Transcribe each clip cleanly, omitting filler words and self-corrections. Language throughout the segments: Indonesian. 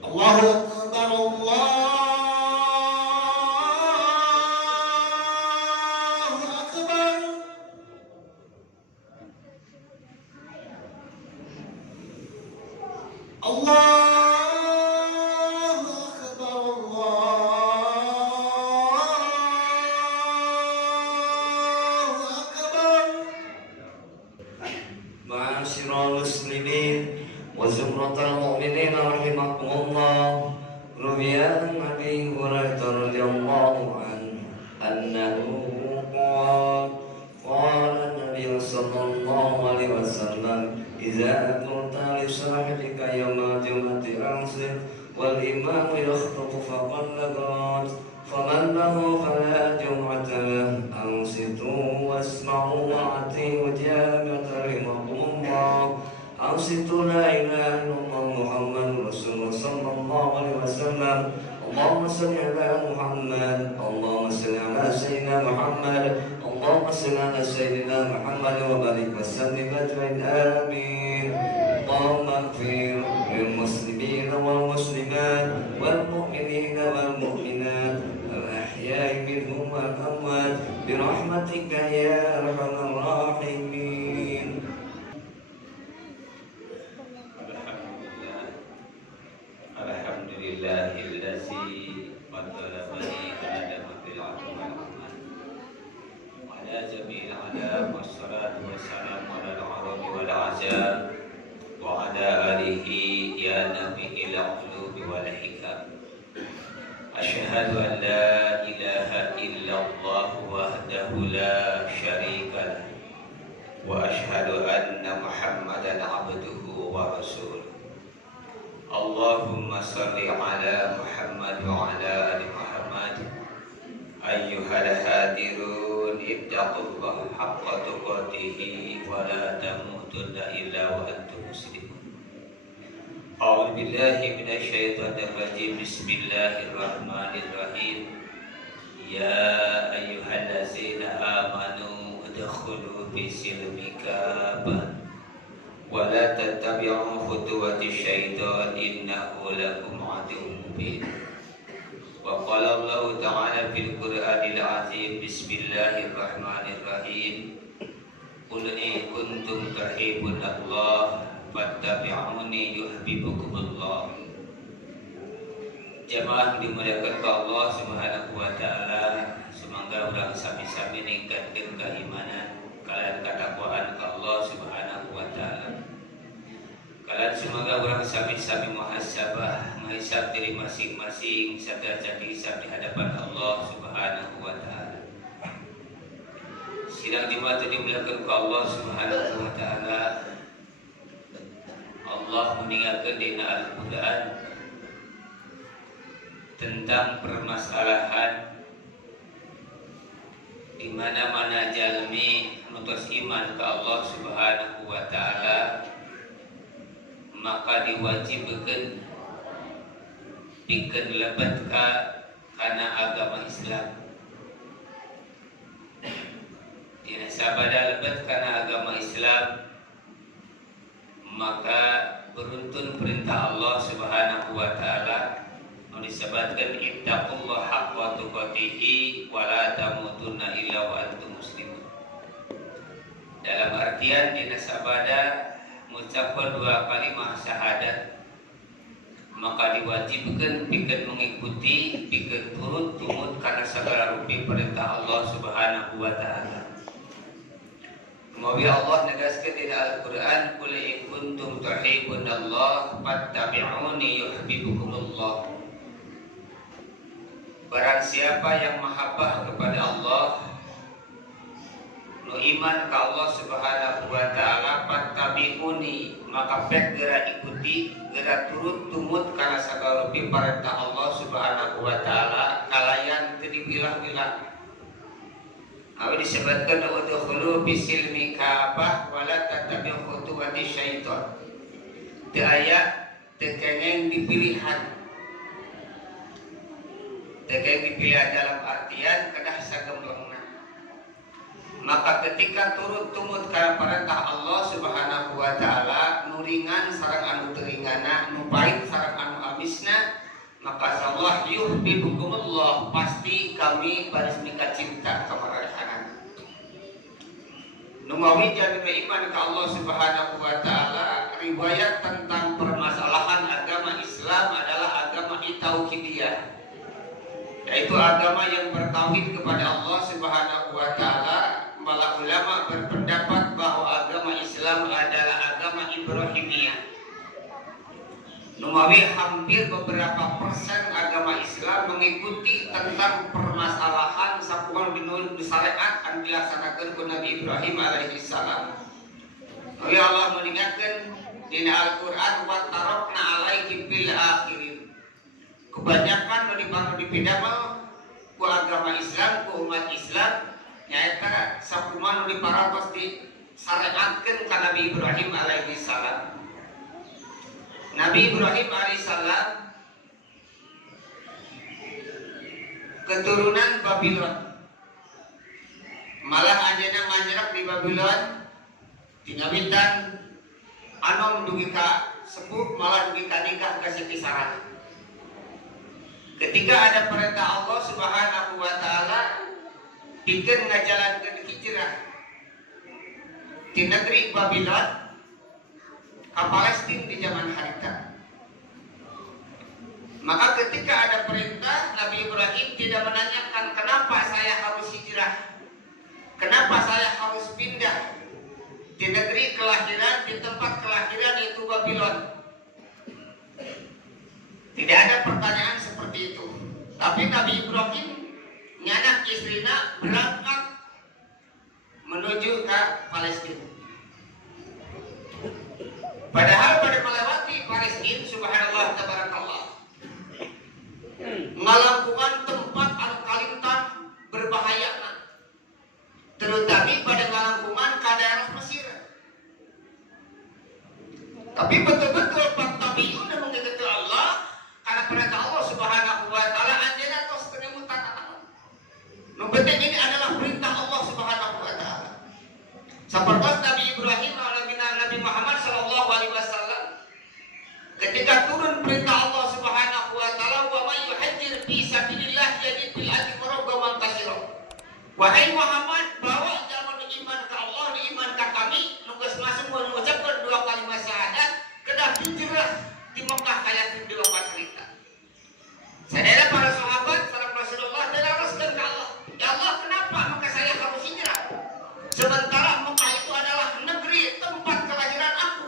Allahu Akbar, Allahu Akbar. Allahu Akbar, Allahu Akbar. Ma'asyiral muslimin wa zumratal mu'minin rahimakumullah. Ruwiya an Abi Hurairah radhiyallahu anhu qala an-nabiy sallallahu alaihi wasallam idza qulta li sahibika yawma jum'ati ansir wal imamu yakhutbu faqad lagat faman lahu fala jum'ata ansitu wasma'u wa ati'u jami'ata rahimakumullah. Ansitu la ilaha illallah Muhammadur Rasulullah sallallahu alaihi wasallam. Allahumma salli ala Muhammad, Allahumma salli ala sayyidina Muhammad, Allahumma salli ala sayyidina Muhammad wa barik wa sallim ajmain, amin. Allahumma ighfir lil muslimin wal muslimat wal mu'minin wal mu'minat al ahya'i minhum wal amwat bi rahmatika ya arhamar rahimin. Alhamdulillahillazi qaddalani adama fil ardi wal rahman wa ala jami'il alam wassalatu wassalamu ala al-arabi wal azam wa ala alihi ya nabi'il qulubi wal hikam. Asyhadu an la ilaha illallah wahdahu la syarika lah wa asyhadu anna Muhammadan abduhu wa rasuluh. Allahumma salli ala Muhammad wa ala ali Muhammad. Ayyuhal hadirun ittaqullaha haqqa tuqatih wa la tamutunna illa wa antum muslimun. A'udzu billahi minasy syaithanir rajim. Bismillahirrahmanirrahim. Ya ayyuhallazina amanu udkhulu fi silmi kafah wa la tattabi'u khutuwati syaitan innahu lakum aduwwun mubin. Wa qala Allah ta'ala fil Qur'anil azim. Bismillahirrahmanirrahim. Qul in kuntum tuhibbunallah fattabi'uni yuhibbukumullah. Jamaah dimuliakan oleh Allah Subhanahu wa taala, semoga urang sami-sami ningkatkeun keimanan kalian ketakwaan ke Allah Subhanahu wa taala. Kalian semoga urang sami-sami muhasabah menghisab diri masing-masing serta jadi hisab di hadapan Allah Subhanahu wa taala. Sidang Jumat dimuliakan ke Allah Subhanahu wa taala. Allah meninggalkan dina Al-Qur'an tentang permasalahan di mana-mana jalmi nutus iman ke Allah Subhanahu wa taala maka diwajibkeun pikeun lebet kana agama Islam. Dina sabada lebet kana agama Islam maka beruntun perintah Allah Subhanahu wa taala disebutkan ittaqullaha haqqa tuqatih wa la tamutunna illa wa antum muslimun. Dalam artian dina sabada mengucapkan dua kalimat syahadat maka diwajibkan pikeun mengikuti pikeun turut tumut kana sagala rupi perintah Allah Subhanahu wa taala. Mawi Allah negaskeun dina Al-Qur'an qul in kuntum tuhibbunallah fattabi'uni yuhibbukumullah. Barang siapa yang mahabbah kepada Allah, nu iman ke Allah Subhanahu wa taala, fattabi'uni, maka pek geura ikuti, geura turut tumut kana sagala rupi perintah Allah Subhanahu wa taala, kalayan teu dibilah-bilah. Awi disebutkan udkhulu bisilmi kafah wa la tattabi'u khutuwati syaitan. Teu aya teu kengeng dipilihan. Teu dipilih dalam artian kedah sagemblengna. Maka ketika turut tumut kana perintah Allah Subhanahu wa taala, nu ringan sareng anu teu ringana, nu pait sareng anu amisna, maka Allah yuhibbukumullah, pasti kami baris mika cinta kepada anak. Numawi jadi beriman ke Allah Subhanahu wa taala. Riwayat tentang permasalahan agama Islam adalah agama tauhidiyah, yaitu agama yang bertauhid kepada Allah Subhanahu wa taala. Para ulama berpendapat bahwa agama Islam adalah agama Ibrahimiyah. Numawi hampir beberapa persen agama Islam mengikuti tentang permasalahan sakuan binul syariat yang dilaksanakan oleh Nabi Ibrahim alaihi salam. Lalu Allah mengingatkan di Al-Quran wa tarakna alaihi bil akhirin. Kebanyakan di pidamel ku agama Islam, ku umat Islam nyaeta sakuman di paratos di syariatkeun ka Nabi Ibrahim alaihi salam. Nabi Ibrahim alaihissalam keturunan Babylon, malah anjeunna manjerak di Babylon tingawitan anom dugi ka sepuh malah dugi ka nikah ka Siti Sarah. Ketika ada perintah Allah Subhanahu wa taala pikeun ngajalankeun hijrah di negeri Babylon ke Palestina di zaman harita. Maka ketika ada perintah, Nabi Ibrahim tidak menanyakan kenapa saya harus hijrah, kenapa saya harus pindah di negeri kelahiran, di tempat kelahiran yaitu Babylon. Tidak ada pertanyaan seperti itu. Tapi Nabi Ibrahim nyanak istrina berangkat menuju ke Palestina. Padahal pada melewati Palestina, subhanallah tabarakallah, ngalangkungan tempat anu kalintang berbahaya, terutama pada ngalangkungan ke daerah Mesir. Tapi betul-betul Paktabiyun dan mengikuti Allah karena perintah Allah Subhanahu wa taala anjeunna tos teu mutan. Nu penting ini adalah perintah Allah Subhanahu wa taala. Sapertos Nabi Ibrahim Nabi Muhammad sallallahu alaihi wasallam ketika turun perintah Allah Subhanahu wa taala wa may yuhajjir fi sabilillah yajid bil ajri margham katsira. Wahai Muhammad, bawa jalan iman ke Allah, iman ke kami, nugas masuk mengucapkan dua kalimat syahadat, kedah hijrah di Mekah kayak di lokasi cerita. Saudara para sahabat salam Rasulullah dilaraskan ke Allah. Ya Allah, kenapa maka saya harus hijrah? Sementara Mekah itu adalah negeri tempat kelahiran aku.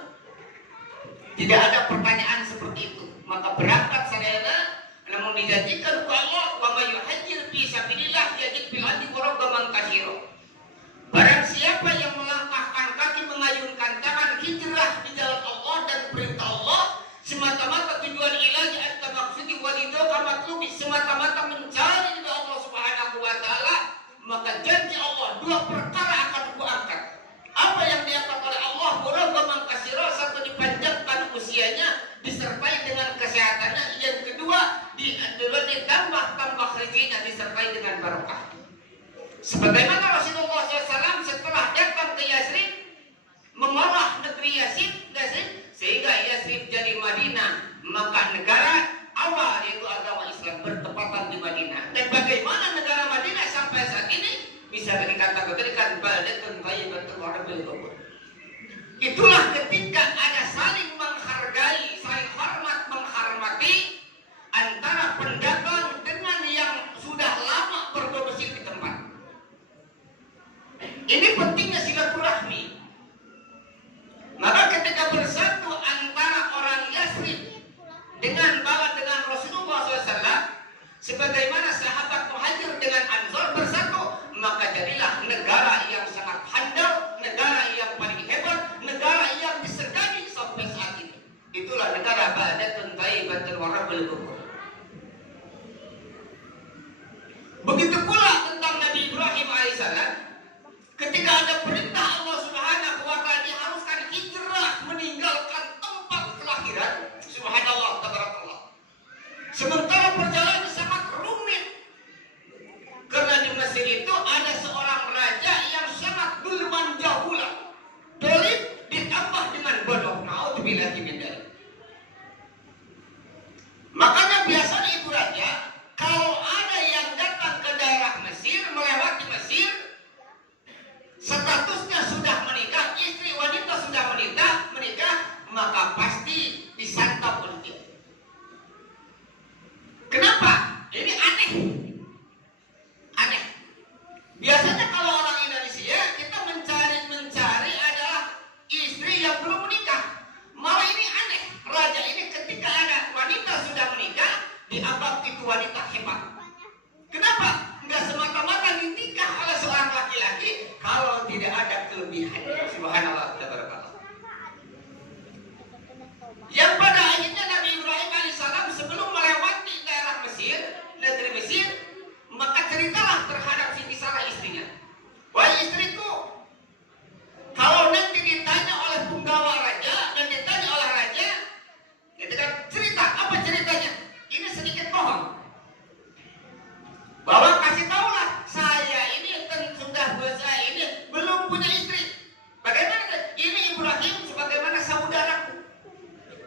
Tidak ada pertanyaan seperti itu. Maka berangkat saudara, namun dijanjikan ke Allah, wa may yuhajjir fi sabilillah yajid bil ajri margham katsira. Barang siapa yang melangkahkan kaki mengayunkan tangan hijrah di jalan Allah dan perintah Allah semata-mata tujuan ilahi anta maqsudi wa ridha matlubi, semata-mata mencari ridha Allah Subhanahu wa taala, maka janji Allah dua perkara akan kuangkat. Apa yang diangkat oleh Allah margham katsira, satu dipanjangkan usianya disertai dengan kesehatannya, yang kedua ditambah rezekinya disertai dengan barokah. Sebagaimana Rasulullah SAW setelah datang ke Yasrib mengolah negeri Yasrib sehingga Yasrib jadi Madinah, maka negara awal yaitu agama Islam bertepatan di Madinah. Dan bagaimana negara Madinah sampai saat ini bisa dikatakan baldatun thayyibatun wa rabbil ghafur. Itulah ketika ada saling menghargai, saling hormat menghormati antara pendagang dengan yang sudah lama berdomisili di tempat. Ini pentingnya silaturahmi. Maka ketika bersatu antara orang Yasrib dengan Rasulullah SAW, sebagaimana sahabat Muhajir dengan Ansor bersatu, maka jadilah negara yang sangat handal, negara yang paling hebat, negara yang disegani sampai saat ini. Itulah negara baldatun thayyibatun wa rabbil ghafur. Begitu pula tentang Nabi Ibrahim alaihissalam, ketika ada perintah Allah Subhanahu wa taala diharuskan hijrah meninggalkan tempat kelahiran, subhanallah tabarakallah. Sementara perjalanan sangat rumit. Karena di Mesir itu ada seorang raja yang sangat duluan jahula, dolim ditambah dengan bodoh. Naudzubillahi min dzalik. Makanya dianggap itu wanita hebat. Kenapa? Enggak semata-mata dinikah oleh seorang laki-laki kalau tidak ada kelebihan. Subhanallah, tabarakallah. Yang pada akhirnya Nabi Ibrahim alaihissalam sebelum melewati daerah Mesir, negeri Mesir, maka ceritalah terhadap Siti Sarah istrinya. Wahai istriku, kalau nanti ditanya oleh penggawa raja dan ditanya oleh raja, kita kan cerita, apa ceritanya? Ini sedikit bohong. Bahwa kasih tahulah, saya ini sudah besar ini belum punya istri. Bagaimana? Ini Ibrahim sebagaimana saudaraku.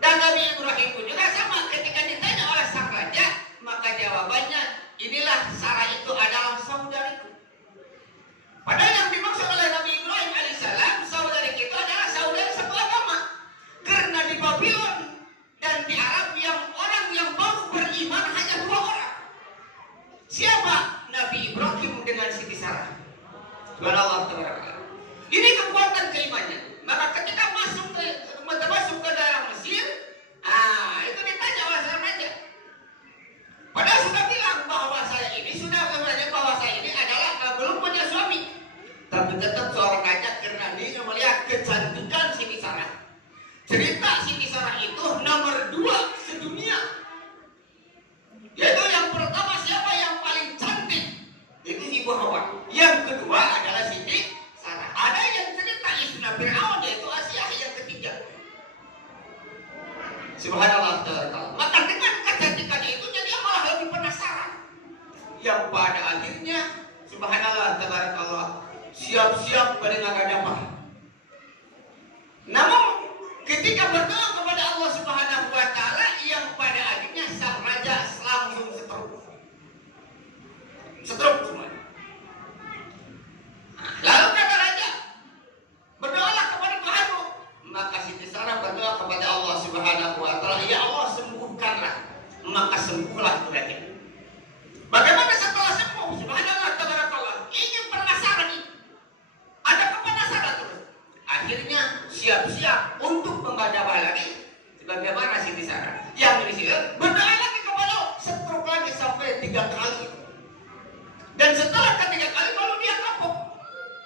Dan Nabi Ibrahim pun juga sama, ketika ditanya oleh sang raja, maka jawabannya, inilah Sarah itu adalah saudariku. Padahal yang dimaksud oleh Nabi Ibrahim alaihissalam, saudari itu adalah saudari satu agama. Karena di Babylon dan di Arab yang orang yang baru beriman hanya 2 orang. Siapa? Nabi Ibrahim dengan Siti Sarah. Subhanallah, tabarakallah. Ini kekuatan keimannya. Maka ketika masuk ke daerah Mesir, itu ditanya oleh sang raja. Padahal sudah bilang bahwa saya ini adalah belum punya suami. Tapi tetap seorang raja karena dia melihat kecantikan Siti Sarah. Cerita Siti Sarah itu nomor 2 sedunia. Yaitu yang pertama siapa yang paling cantik? Itu Ibu Hawa. Yang kedua adalah Siti Sarah. Ada yang cerita istrinya Fir'aun, yaitu Asyah yang ketiga. Subhanallah, tabarakallah. Maka dengan kecantikannya itu jadi malah lebih penasaran. Yang pada akhirnya subhanallah, tabarakallah, siap-siap mendengar adabah. Namun ketika berdoa kepada Allah Subhanahu wa taala, yang pada akhirnya sang raja langsung setruk semua. Lalu kata raja, berdoalah kepada Tuhanmu. Maka Siti Sarah berdoa kepada Allah Subhanahu wa taala, ya Allah sembuhkanlah. Maka sembuhlah raja. Bagaimana setelah sembuh? Subhanallah, tabarakallah. Ini penasaran nih. Ada kepenasaran terus. Akhirnya siap-siap untuk mengadabah lagi. Sebagaimana Siti Sarah yang disini berdoa lagi kepada Allah, setruk lagi sampai 3 kali. Dan setelah ketiga kali baru dia kapok.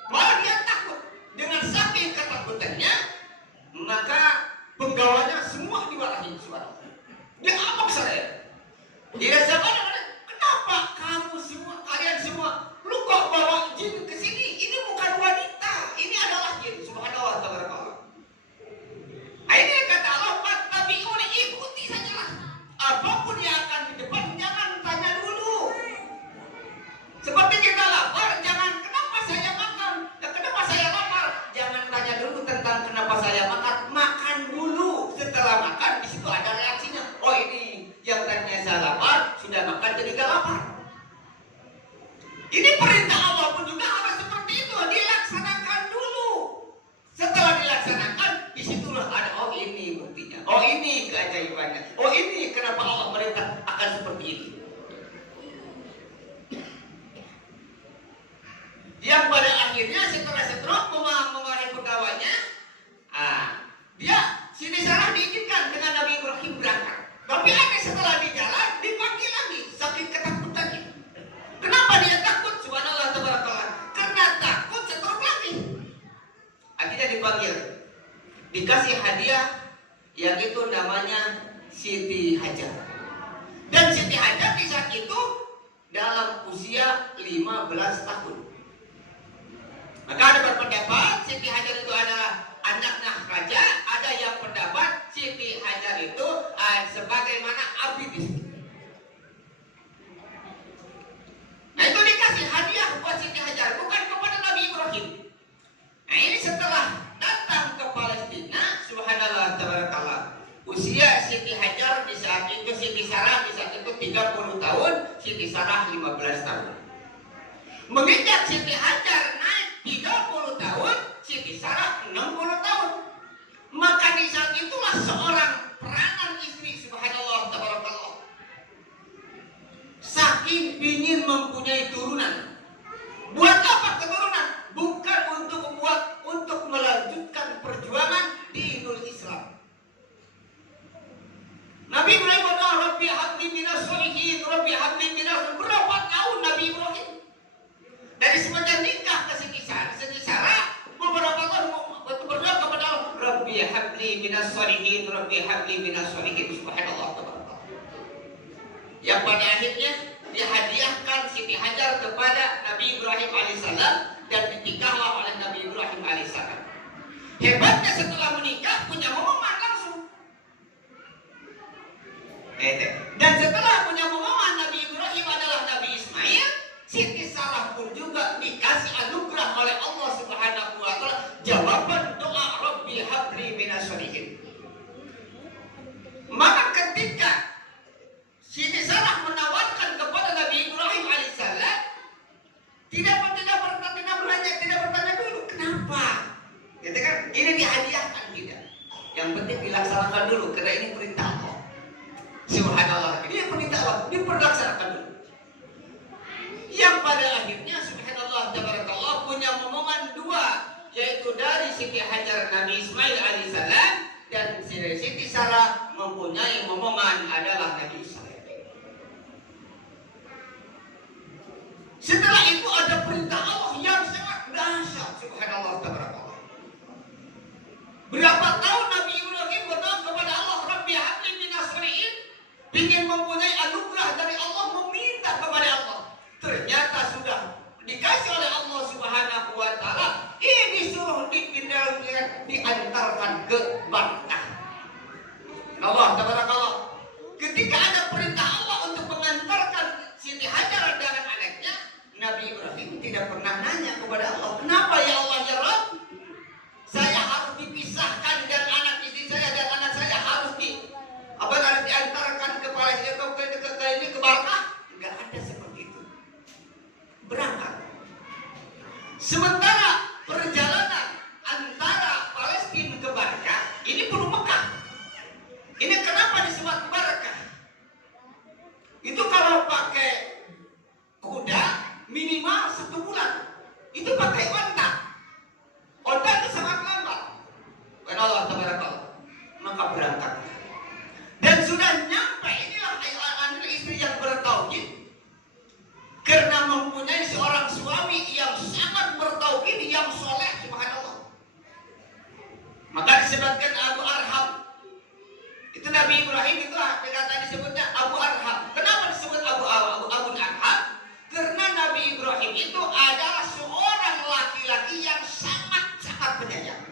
Malah dia takut. Dengan saking ketakutannya, maka penggawanya semua dimarahi. Dia amok saya. Dia siapa? Kenapa kalian semua lu kok bawa jin ke sini? Ini bukan wanita, ini adalah jin. Subhanallah, tabarakallah. Ini kata Allah, tapi ikuti sajalah. Apapun yang akan di depan jangan tanya dulu. Seperti kita lapar, jangan kenapa saya makan, kenapa saya lapar, jangan tanya dulu tentang kenapa saya makan. Makan dulu. Setelah makan di situ ada reaksinya. Oh ini yang tadinya saya lapar sudah makan jadi gak lapar. Ini perintah Allah pun juga harus seperti itu, dilaksanakan dulu. Setelah dilaksanakan, disitulah ada oh ini buktinya, oh ini keajaibannya, oh ini kenapa Allah merintah akan seperti ini. Yang pada akhirnya setelah setruk memarahi pegawainya, Siti Sarah diizinkan dengan Nabi Ibrahim berangkat. Tapi aneh setelah di jalan dipanggil lagi saking ketakutannya. Kenapa dia takut? Subhanallah, tabarakallah. Karena takut setruk lagi. Akhirnya dipanggil, dikasih hadiah yang itu namanya Siti Hajar. Dan Siti Hajar di saat itu dalam usia 15 tahun. Maka ada berpendapat Siti Hajar itu adalah anaknya raja, ada yang pendapat Siti Hajar itu sebagaimana Abidis. Nah itu dikasih hadiah buat Siti Hajar, bukan kepada Nabi Ibrahim. Nah ini setelah datang ke Palestina, subhanallah, tabarakallah. Usia Siti Hajar di saat itu, Siti Sarah di saat itu 30 tahun, Siti Sarah 15 tahun. Menginjak Siti Hajar naik 30 tahun, Siti Sarah 60 tahun. Maka di saat itulah seorang peranan istri, subhanallah, tabarakallah, saking ingin mempunyai turunan. Buat apa keturunan? Bukan untuk melanjutkan perjuangan dinul Islam. Nabi Ibrahim berdoa, Rabbi habli minas solihin sholihin, Rabbi habli minas sholihin. Subhanallah tabarakallah. Yang pada akhirnya dihadiahkan Siti Hajar kepada Nabi Ibrahim alaihissalam dan dinikahlah oleh Nabi Ibrahim alaihissalam. Hebatnya setelah menikah punya momongan langsung. Dan setelah punya momongan Nabi Ibrahim adalah Nabi Ismail, Siti Sarah pun juga dikasih anugerah oleh Allah Subhanahu wa taala jawaban doa Rabbi habli minas sholihin. Maka ketika Siti Sarah menawarkan kepada Nabi Ibrahim alaihissalam, tidak bertanya dulu kenapa, gitu kan? Ini dihadiahkan tidak? Yang penting dilaksanakan dulu karena ini perintah Allah. Subhanallah, ini perintah Allah, diperlaksanakan dulu. Yang pada akhirnya subhanallah tabarakallah punya momongan dua, yaitu dari Siti Hajar Nabi Ismail alaihissalam dan Siti Sarah mempunyai momongan adalah Nabi Isa. Setelah itu ada perintah Allah yang sangat dahsyat, subhanallah tabarakallah. Berapa tahun Nabi Ibrahim berdoa kepada Allah, Rabbi habli minas sholihin, ingin mempunyai anugerah dari Allah, meminta kepada Allah. Ternyata sudah dikasih oleh Allah Subhanahu wa taala, ini disuruh diantarkan ke Makkah. Allah tabarakallah. Ketika ada perintah Allah untuk mengantarkan Siti Hajar dengan anaknya, Nabi Ibrahim tidak pernah nanya kepada Allah, kenapa ya Allah ya Rabb, saya harus dipisahkan dan anak istri saya dan anak saya harus diantarkan ke Makkah? Enggak ada seperti itu. Berangkat. Sementara perjalanan antara Palestina ke Makkah ini perlu Mekah. Ini kenapa disebut Barakah? Itu kalau pakai kuda minimal 1 bulan. Itu pakai onta. Onta itu sangat lambat. Karena Allah tabarakallah. Maka berangkat. Dan sudah nyampe, inilah istri yang bertauhid. Karena mempunyai seorang suami yang sangat bertauhid, yang soleh, subhanallah. Maka disebutkan Abu Arham. Itu Nabi Ibrahim itu kata disebutnya Abu Arham. Kenapa disebut Abu Arham? Karena Nabi Ibrahim itu adalah seorang laki-laki yang sangat penyayang.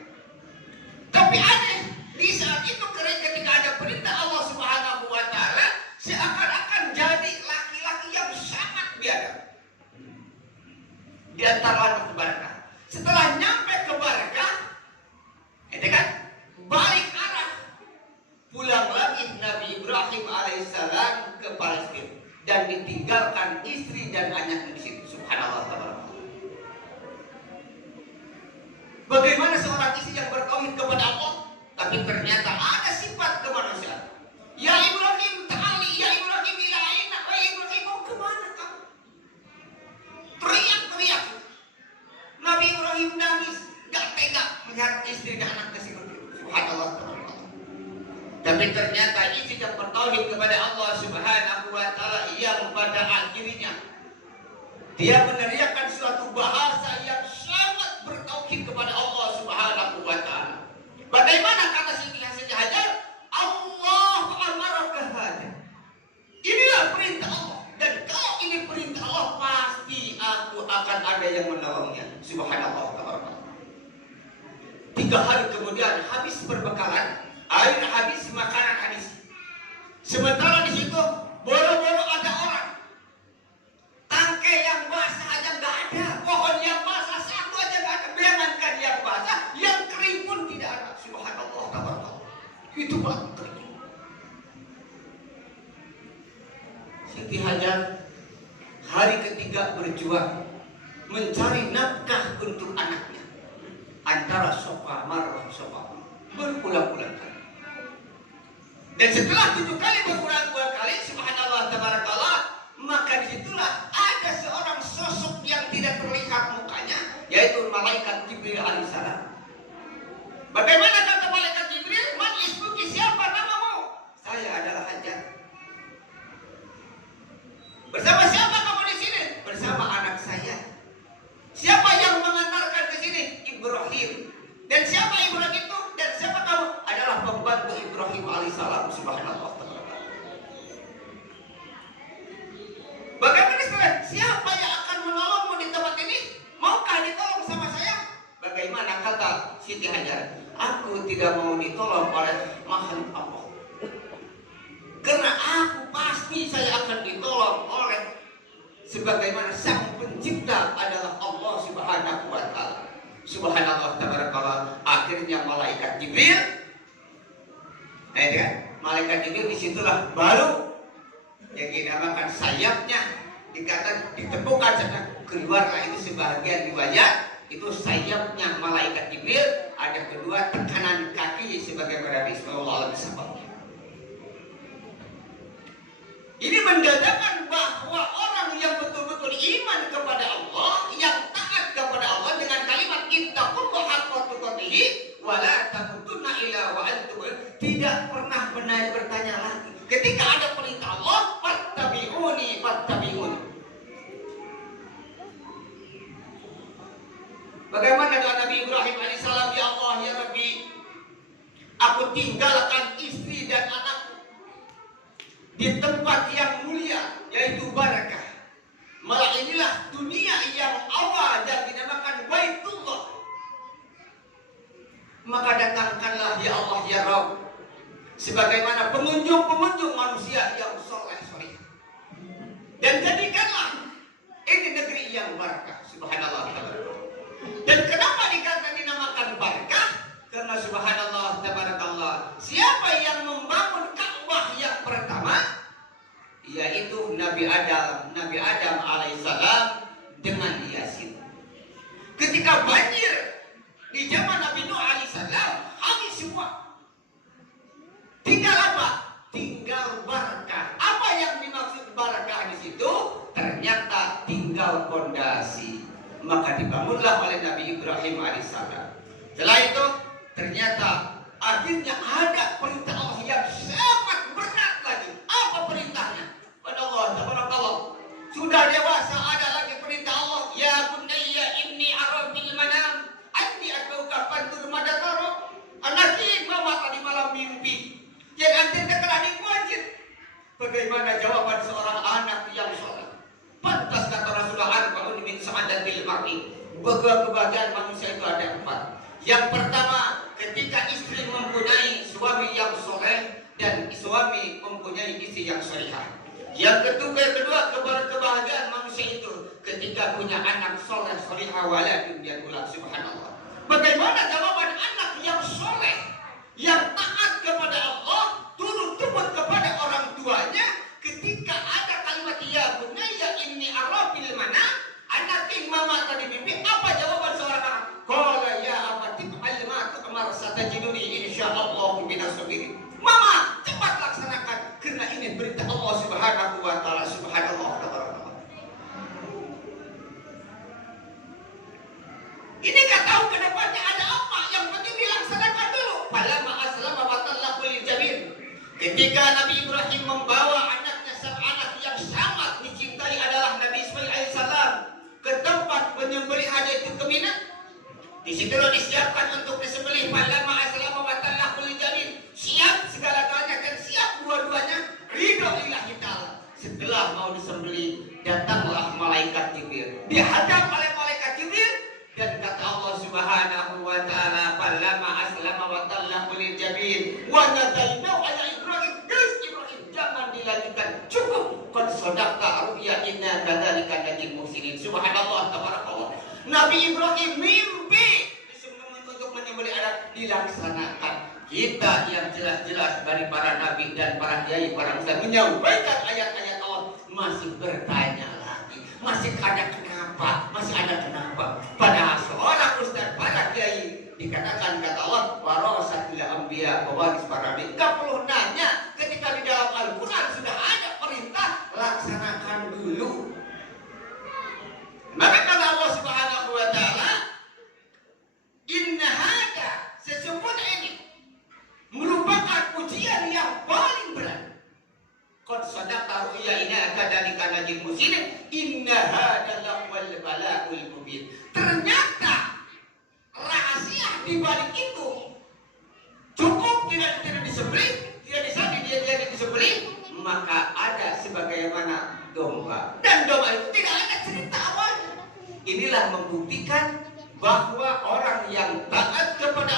Tapi aneh, di saat itu ketika ada perintah Allah Subhanahu wa taala, seakan-akan jadi laki-laki yang sangat biadab. Diantarlah ke Barakah. Setelah nyampe ke Barakah, itu kan balik arah, pulang lagi Nabi Ibrahim alaihissalam ke Palestina dan ditinggalkan istri dan anaknya di situ. Subhanallah tabarakallah. Bagaimana seorang istri yang bertauhid kepada Allah, tapi ternyata ada sifat kemanusiaan. Ya Ibrahim ta'ali, ya Ibrahim ila aina, wahai Ibrahim mau kemana kamu? Teriak-teriak. Nabi Ibrahim nangis, gak tega melihat istri dan anaknya seperti itu. Subhanallah tabarakallah. Tapi ternyata istri yang bertauhid kepada Allah Subhanahu wa taala yang pada akhirnya dia meneriakkan suatu bahasa yang sangat bertauhid kepada Allah Subhanahu wa taala. Bagaimana kata Siti Hajar? Allah amaraka hada. Inilah perintah Allah, dan kalau ini perintah Allah pasti aku akan ada yang menolongnya. Subhanallah tabarakallah. 3 hari kemudian habis perbekalan, air habis, makanan habis. Sementara di situ boro-boro ada orang. Tangke yang basah aja nggak ada, pohon yang basah satu aja nggak ada. Jangankan yang basah, yang kering pun tidak ada. Subhanallah tabarakallah. Itu baru kering. Siti Hajar hari ketiga berjuang mencari nafkah untuk anaknya antara Safa Marwah berulang-ulang kali. Dan setelah 7 kali berulang-ulang kali, subhanallah tabarakallah, maka disitulah ada seorang sosok yang tidak terlihat mukanya, yaitu malaikat Jibril alaihissalam. Bagaimana kata malaikat Jibril? Man ismuki, siapa namamu? Saya adalah Hajar. Bersama siapa kamu di sini? Bersama anak saya. Siapa yang mengantarkan ke sini? Ibrahim. Dan siapa Ibrahim itu? Dan siapa kamu? Adalah pembantu Siti Hajar, aku tidak mau ditolong oleh makhluk Allah. Karena aku pasti saya akan ditolong oleh sebagaimana sang pencipta adalah Allah Subhanahu wa taala. Subhanallah tabarakallah. Akhirnya malaikat Jibril, malaikat Jibril disitulah baru yang dinamakan sayapnya ditemukan sana. Keluarlah itu sebagian riwayat itu sayapnya malaikat Jibril, ada kedua tekanan kaki sebagaimana Rasulullah SAW. Ini mendatangkan bahwa orang yang betul-betul iman kepada Allah, yang taat kepada Allah dengan kalimat ittaqullaha haqqa tuqatih wa la tamutunna illa wa antum, tidak pernah bertanya lagi. Ketika ada perintah Allah, fattabi'uni. Bagaimana doa Nabi Ibrahim alaihissalam, ya Allah ya Rabbi, aku tinggalkan istri dan anakku di tempat yang mulia yaitu barakah. Malah inilah dunia yang awal dan dinamakan Baitullah. Maka datangkanlah ya Allah ya Rabb sebagaimana pengunjung manusia yang soleh. Dan jadikanlah ini negeri yang barakah. Subhanallah. Dan kenapa dinamakan barakah? Karena subhanallah tabarakallah, siapa yang membangun Ka'bah yang pertama yaitu Nabi Adam alaihissalam dengan Yasin. Ketika banjir di zaman Nabi Nuh alaihissalam habis semua. Tinggal apa? Tinggal barakah. Apa yang dimaksud barakah di situ? Ternyata tinggal fondasi. Maka dibangunlah oleh Nabi Ibrahim alaihissalam. Setelah itu ternyata akhirnya ada perintah Allah yang sangat berat lagi. Apa perintahnya? Pada Allah tabarakallah. Sudah dewasa ada lagi perintah Allah. Ya bunayya inni ara bil manam anni atauka fantur madataro. Anakku mama tadi malam mimpi. Yang antaranya telah diwajib. Bagaimana jawaban seorang anak yang soleh? Pantas kata Rasulullah arba'un min sa'adatil mar'i. Kebahagiaan manusia itu ada 4. Yang pertama, ketika istri mempunyai suami yang soleh dan suami mempunyai istri yang solehah. Yang kedua, kebahagiaan manusia itu ketika punya anak soleh solehah waladun yadulah. Subhanallah. Bagaimana jawaban anak yang soleh, yang taat kepada Allah, turut kepada orang tuanya ketika ada kalimat ya bunayya inni ara bil manam anaki mama tadi mimpi. Apa jawaban seorang anak? Qala ya abati alma tu'mar satajiduni insyaallah minas sabirin. Mama, cepat laksanakan karena ini berita Allah Subhanahu wa taala. Subhanallah tabarakallah. Ini enggak tahu ke depannya ada apa, yang penting dilaksanakan dulu. Falamma aslama wa talaqu lil jabin. Ketika Nabi Ibrahim membawa anaknya, sang anak yang sangat dicintai adalah Nabi Ismail alaihissalam, ke tempat penyembelihan yaitu ke Mina. Di situ disiapkan untuk disembelih. Falamma aslama wa talaqu lil jabin. Siap segala-galanya dan siap dua-duanya. Ridho lillahi ta'ala. Setelah mau disembelih, datanglah malaikat Jibril. Dihadap oleh malaikat Jibril dan kata Allah Subhanahu wa taala, falamma aslama wa talaqu lil jabin wa nadainahu ala Ibrahim. Ibrahim, jangan dilanjutkan, cukup. Qad sadaqta ru'ya inna kadzalika najzil muhsinin. Subhanallah tabarakallah. Nabi Ibrahim mimpi untuk menyembelih anak, dilaksanakan. Kita yang jelas-jelas dari para nabi dan para kiai, para ustaz menyampaikan ayat-ayat Allah, masih bertanya lagi, masih ada kenapa, padahal seorang ustaz, para kiai dikatakan kata Allah warasatul anbiya, pewaris para nabi. Enggak perlu nanya, ketika di dalam Al-Quran sudah ada perintah, laksanakan dulu. Maka kata Allah Subhanahu wa taala, inna hada, sesungguhnya ini merupakan ujian yang paling berat. Qad sadaqta ru'ya kadzalika najzil muhsinin inna hada lawal bala'ul mubin. Ternyata rahasia di balik itu cukup tidak disembelih, tidak disembelih, maka ada sebagaimana domba. Dan domba itu tidak ada cerita awalnya. Inilah membuktikan bahwa orang yang taat kepada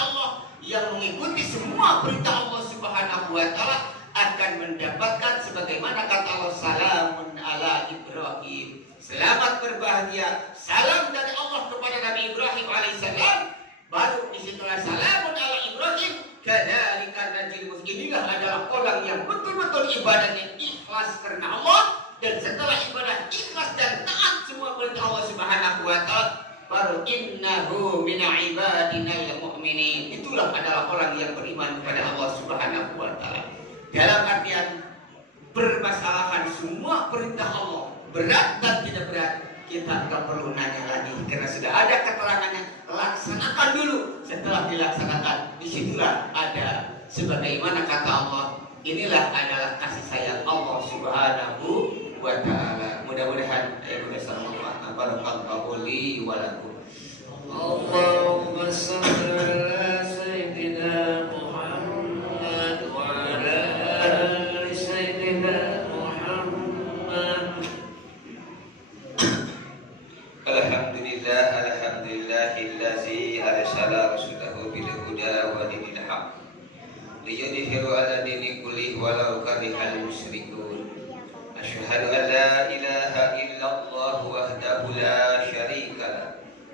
ikhlas karena Allah, dan setelah ibadah ikhlas dan taat semua perintah Allah Subhanahu wa taala, baru innahu min ibadina al-mu'minin. Itulah adalah orang yang beriman kepada Allah Subhanahu wa taala. Dalam artian permasalahan semua perintah Allah, berat dan tidak berat, kita nggak perlu nanya lagi karena sudah ada keterangannya. Laksanakan dulu, setelah dilaksanakan disitulah ada sebagaimana kata Allah, inilah adalah kasih sayang Allah Subhanahu wa ta'ala. Mudah-mudahan barakallahu li wa lakum. Allahumma shalli ala sayyidina Muhammad wa ala ali sayyidina Muhammad. Alhamdulillah, alhamdulillahillazi arsala rasulahu bil huda wa dinil haq liyudhhiru ala dini kullihi walau karihal musyrikun. Asyhadu an la ilaha illallah wahdahu la syarika lah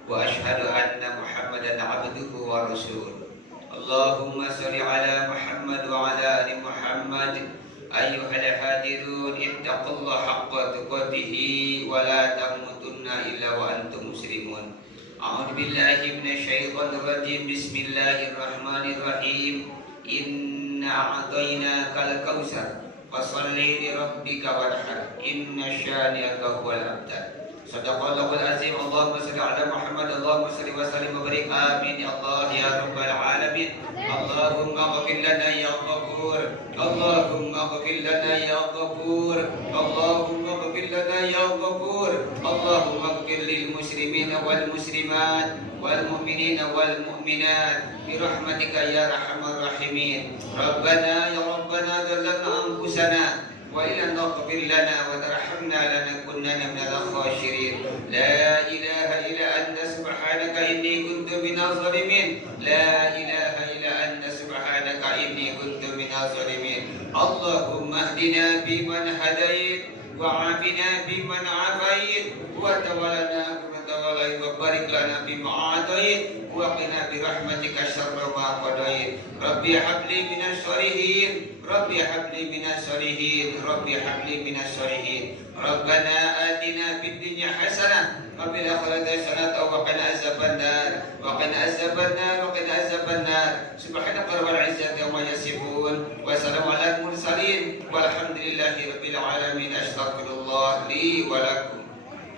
wa asyhadu anna Muhammadan abduhu wa rasuluh. Allahumma shalli ala Muhammad wa ala ali Muhammad. Ayyuhal hadirun, ittaqullaha haqqa tuqatih wa la tamutunna illa wa antum muslimun. A'udzu billahi minasyaitonir rajim. Bismillahirrahmanirrahim. Inna a'tainakal kautsar fasholli li rabbika wanhar. Inna syani'aka huwal abtar. Sadaqallahul azim. Allahumma shalli ala Muhammad. Allahumma shalli wa sallim wa barik. Amin ya Allah ya rabbal alamin. Allahumma ighfir lana ya ghafur. Allahumma ighfir lana ya ghafur. Allahumma ighfir lana ya ghafur. Allahumma ighfir lil muslimin wal muslimat wal mu'minin wal mu'minat bi rahmatika ya arhamar rahimin. Rabbana ya rabbana dzallalna anfusana wa illam taghfir lana wa tarhamna lanakunanna minal khasirin. La ilaha illa anta subhanaka inni kuntu minaz zalimin. La ilaha illa anta subhanaka inni kuntu minaz zalimin. Allahumma ihdina biman hadait wa 'afina biman 'afait wa tawallana biman tawallait wa barik lana bima atait wa qina bi rahmatika syarra ma qadait. Rabbi habli minas sholihin. Rabbi habli minas sholihin. Rabbi habli minas sholihin. Rabbana atina fid dunya hasanah wa fil akhirati hasanah wa qina azabannar wa qina azabannar wa qina azabannar. Subhanaka rabbil izzati amma yasifun wa salamun alal mursalin walhamdulillahi rabbil alamin. Astaghfirullah li wa lakum.